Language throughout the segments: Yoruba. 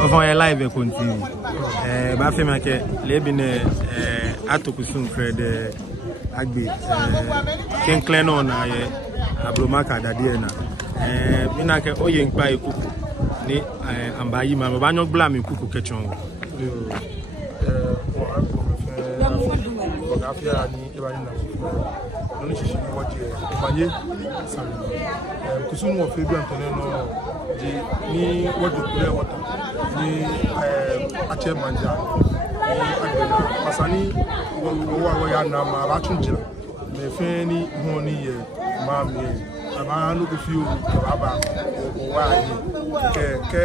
Enfin, live continue. Bah fait ma que les bine atokusum frère de agbe. Ken kleno na ye ablomaka dadie na. Bina ke oye nkpa ekuku ni ambayi ma ba nyo bla mi kuku kechon. Afia ni ebani na no shishi ni waje banye sami kusunu of ebi antene no di ni waje kule wata ni ache manja ni adena pasani wo ya na ma ba tunjira me fe ni ho ni ye ma mi ama no go fiu baba o wa yi ke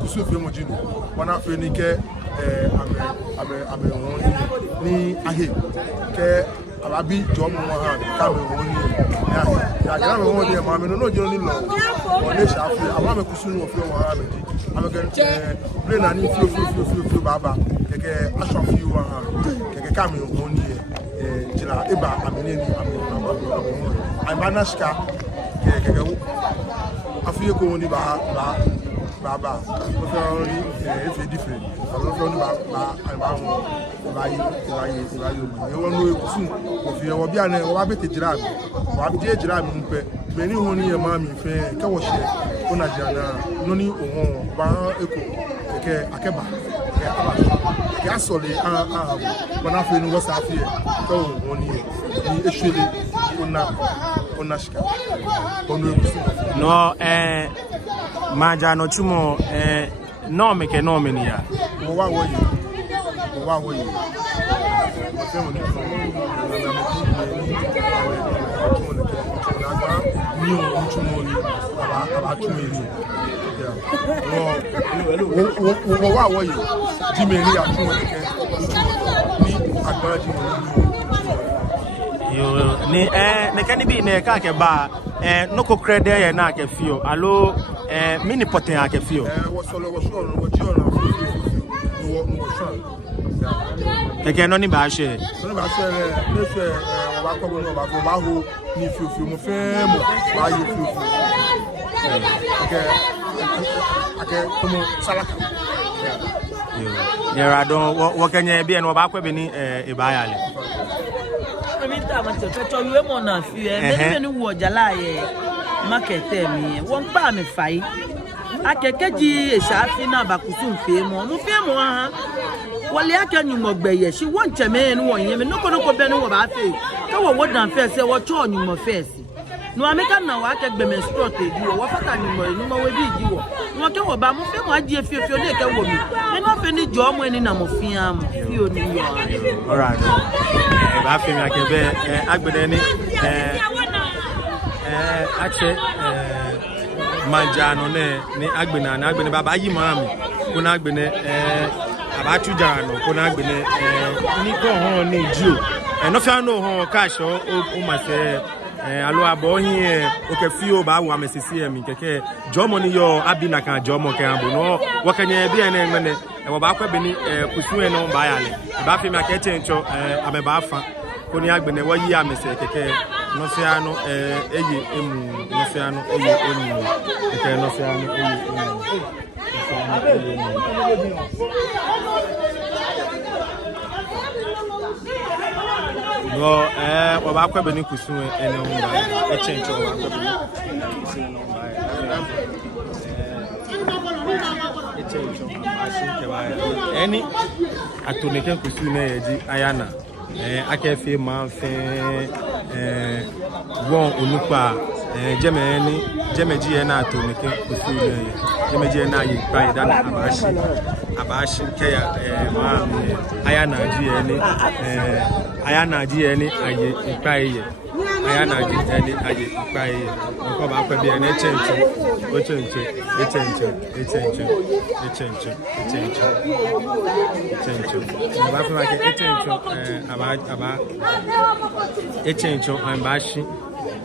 kusu fe mo jinu wana fe ni ke ame ho ni ahe ke alabi jomo mo ha ka me ho ni ya ga me ho ni ma me no jiro ni lo o le shafi ama me kusu no fi o ha me di ama ke play na ni fi baba ke aso fi o ha ke ka me ho ni jira eba amene ni ai manashka ke afiye ko ni baba o fe ri e different o fe ni ba e won no ekusun o fi e wo bia na wo ba bete jira mi wo bi je jira mi mpe me ni ho ni e ma mi fe ke wo she o na jana no ni ohun ba eko ke akeba ke aba ke asole bo na fe ni wo sa fi e ko ho ni eswele onashika ono ekusun No maja no chumo no me ke no me ni ya mo wa wo yi mo fe mo ni fun ni o chumo ni aba chumo ni wo wa wo yi ji me ni ya chumo ni agbara ji mo ni ne kani bi ne ka ke ba no ko krede ye na ke fio alo mini poten a ke fio wo solo wo solo wo ji ona wo shan keke no ni ba she no ba she ne she wo ba ko no ba ho ni fio mo fe mo ba ye fio ake como salaka ya radon wo kenye bi en wo ba kwa bi ni e ba ya le minta ma te to yue mo na fi me ni wo jala ye market mi won pa mi fai akekeji esafi na bakusun fe mo ha wale ake nyumo gbeye shi won cheme ni won yen me noko be ni wo ba fe ka wo dan fe se wo cho nyumo fe si no ameka na wa ke gbe me store te di wo fata nyumo we bi di wo no ke wo ba mo fe mo agie fiofio le ke wo mi ni no fe ni jo mo ni na mo fi am fi oni yo all right ba fe mi akebe agbede ni ache manjano ni agbena na agbene baba yi mami ko na agbene aba tujara no ko na agbene ni ko ho ni jio no fa no ho cash o ma se alo abo hin o ke fi o ba wa mesisi mi keke jomo ni yo abina kan jomo ke ambo no wo kanye bi ene ngene wo ba kwa be ni kusu e no ba yale ba fe mi akeche ncho abe ba fa ko ni agbene wo yi amese keke no se ano eye emu no se ano eye emu keke no se ano eye emu no wo ba kwa be ni kusu ene o ba e chencho wo ba kwa be ni kusu no ba chencho ambashi kebaya eni atoneke kusu na yeji ayana akefe manfe won onupa jemeji na atoneke kusu na ye jemeji na yi pa idana abashi keya ayana ji eni ayana ji eni aye ipa ye ayana ji eni aye ipa ye nko ba kwa bi ene chencho ba kwa ke chencho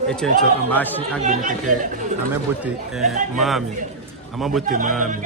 echencho ambashi agbeni keke amebote mami amabote mami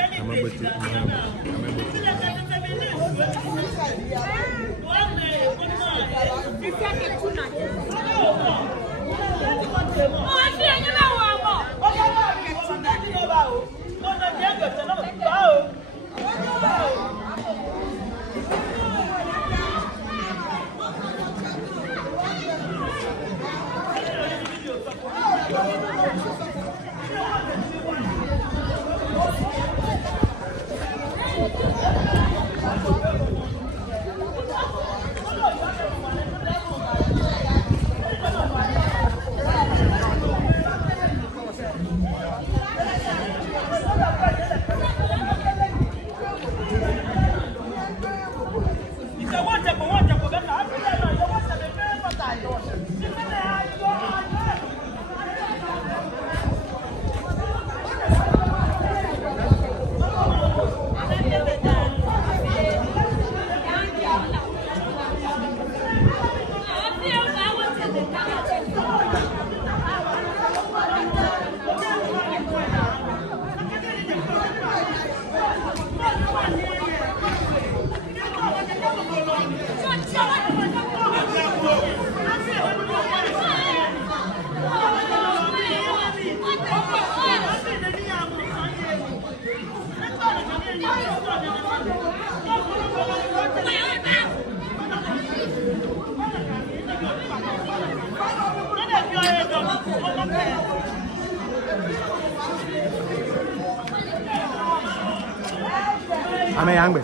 Ame yangbe.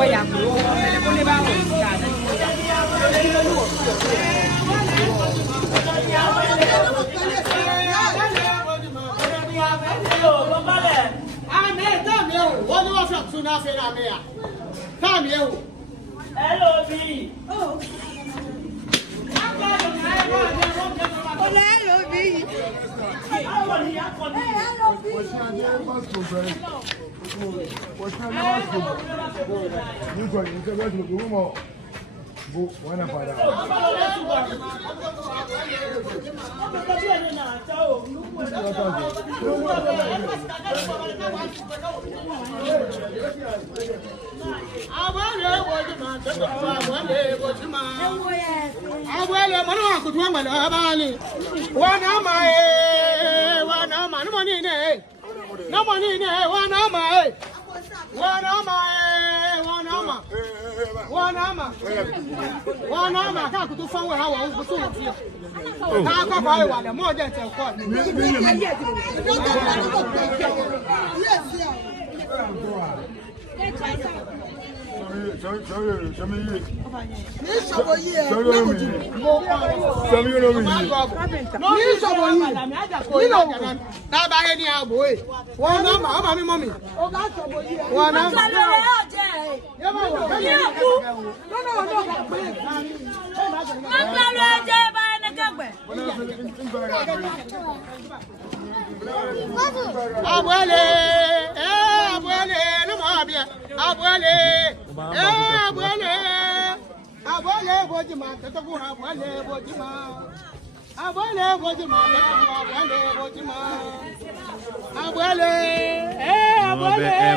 Voy a tu na fe na me ya. Come here. Hello, B. Oh.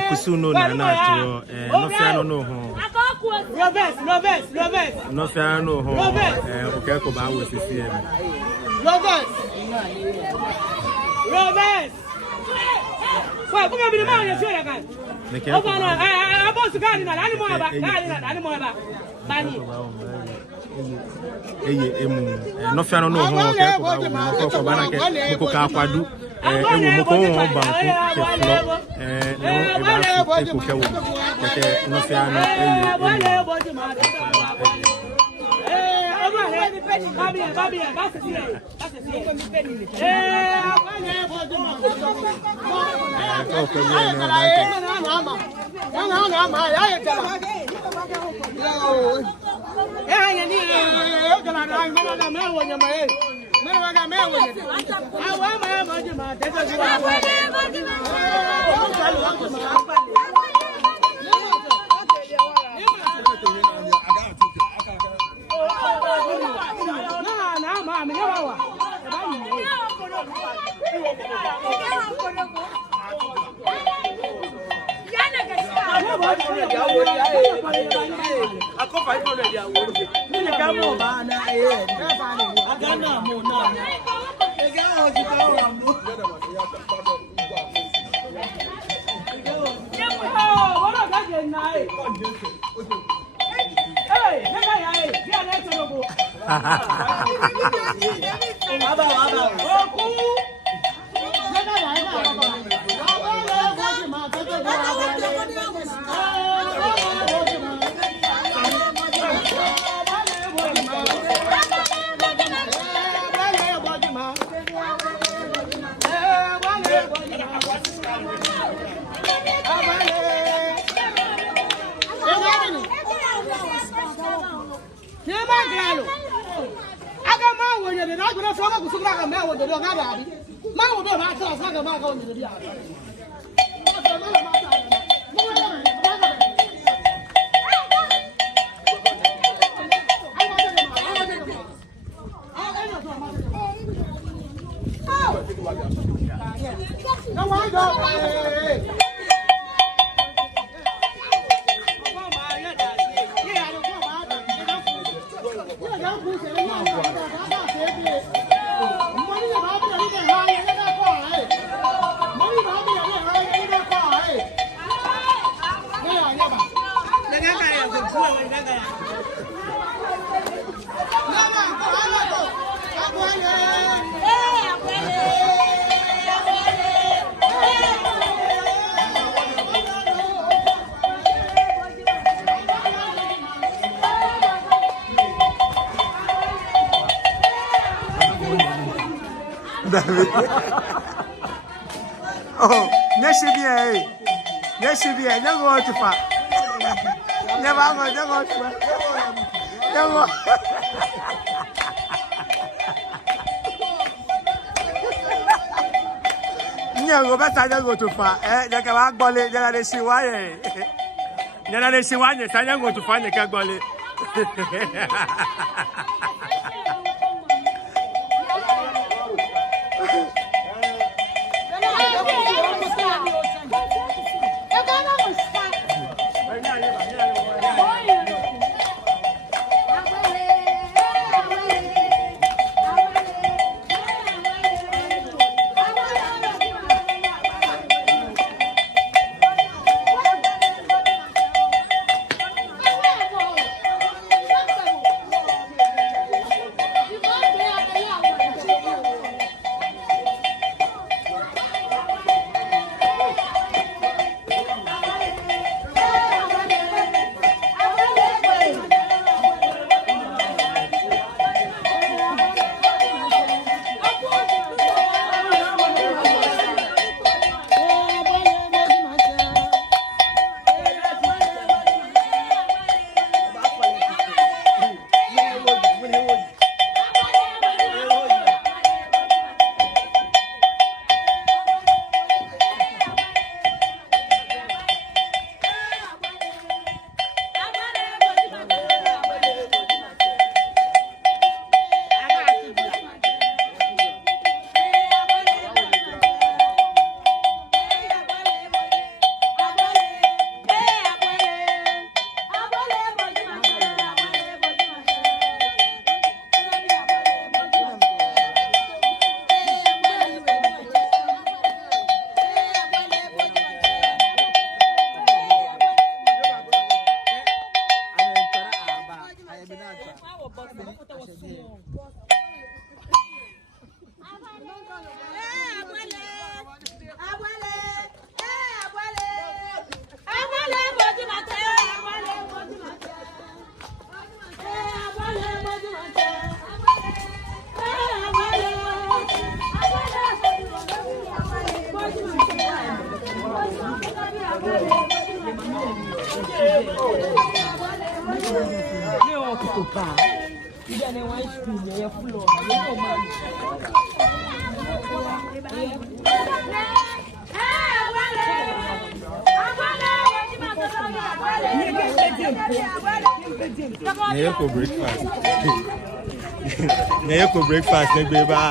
Kusuno na na to no fiano no ho Robert no fiano ho okay ko ba wo CCM Robert kwa kuma bi ma ya shora kan o ba na boss gari na ani mo ba bani eye emu no fiano no ho okay ko ba na ke ko ka kwadu ewu mo ko won ba ko ke flo ko ke wo ke no fiano Oh, merci bien. Yes, she be. Never go too far. Never go too far. Never. Never better never go too far. They can walk ball. They are the shiwane. They are the shiwane. So never go too far. They can ball. Neyeko breakfast. Neyeko breakfast negbeba.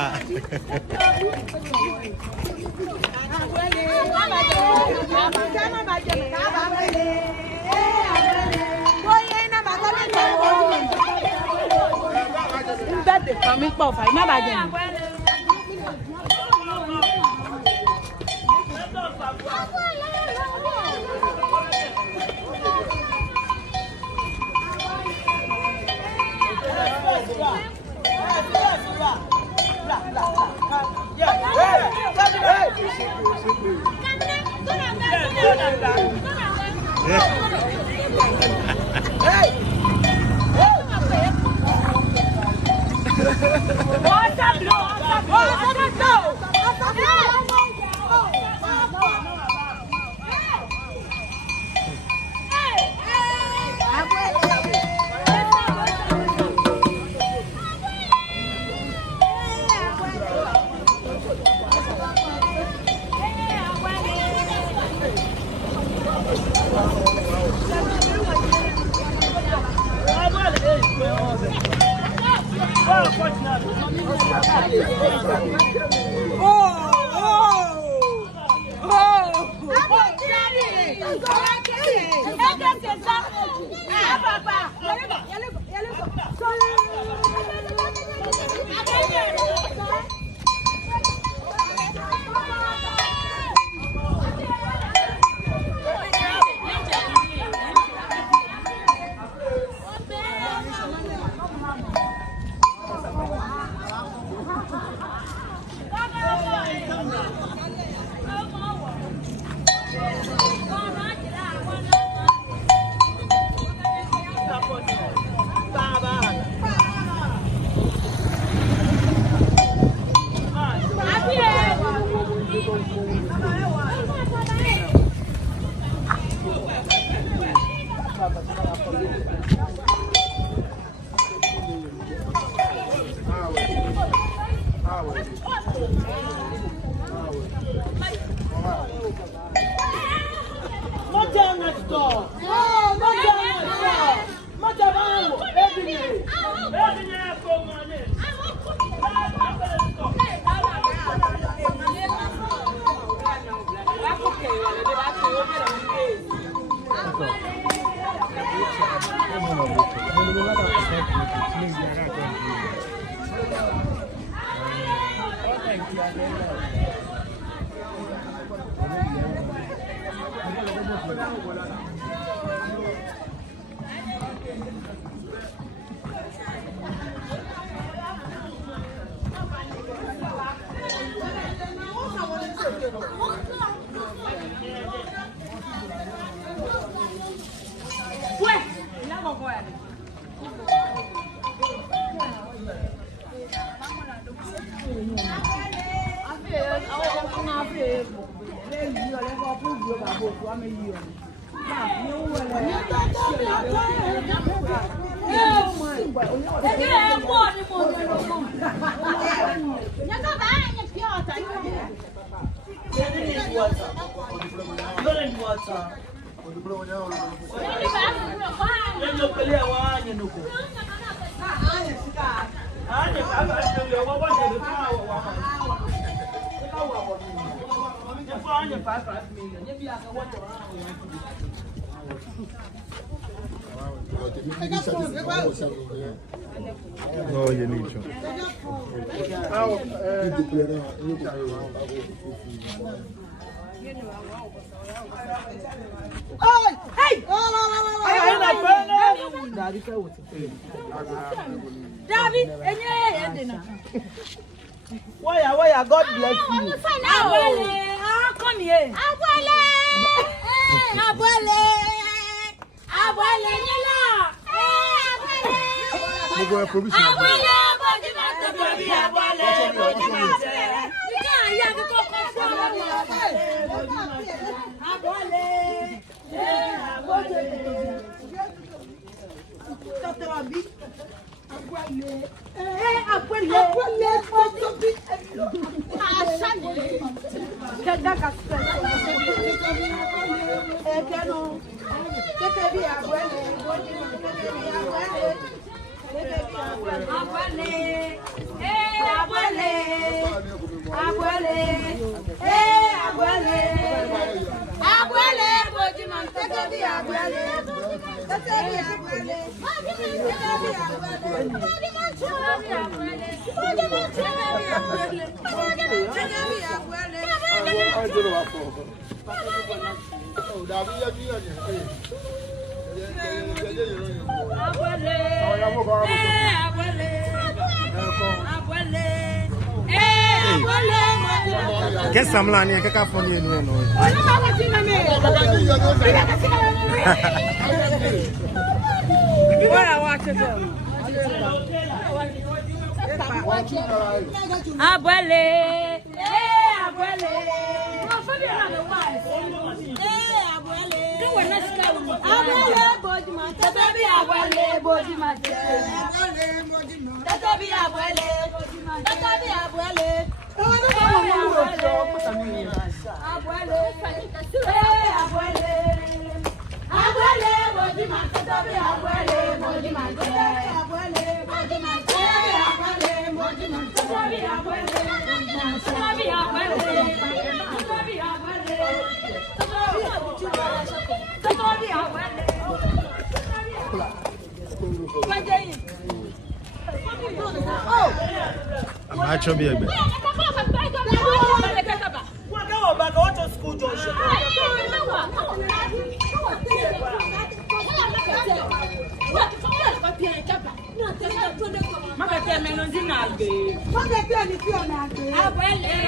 Oh, you need to. Why, God bless you. Come here. Get some land here, get for me. I should be a bit. Abuele,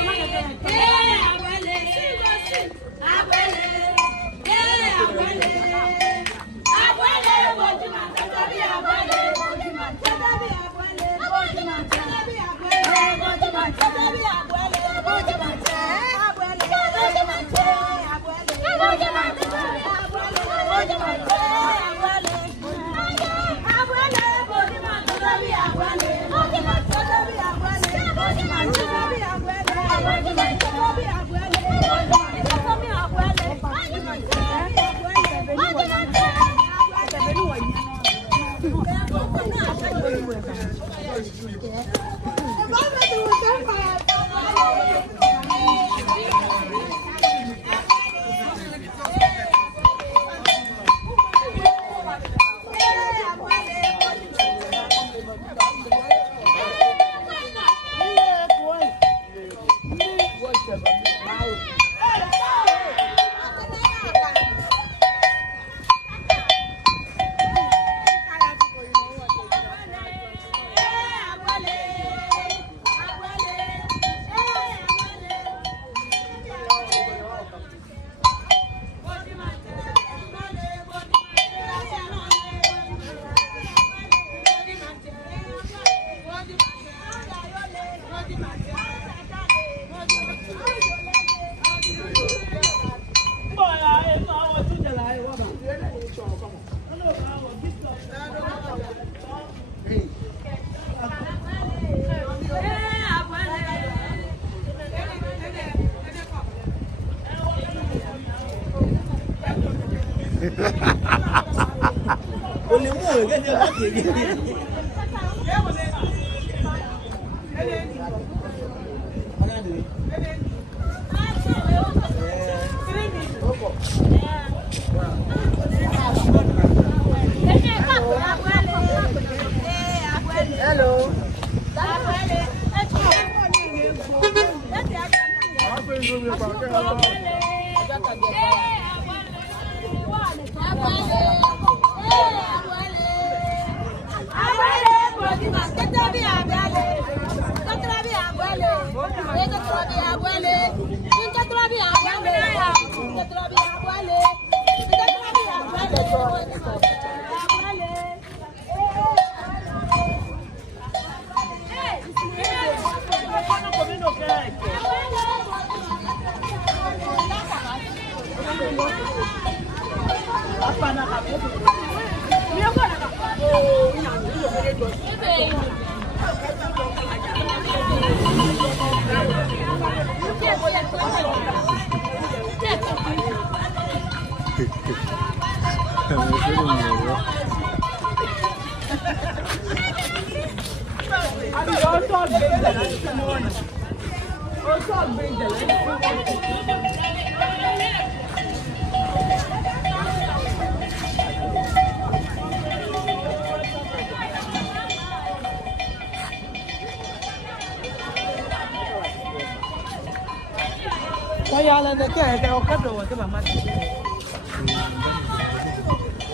Kaya lang na kaya, kaya ako ka doon, kaya mama.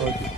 Okay.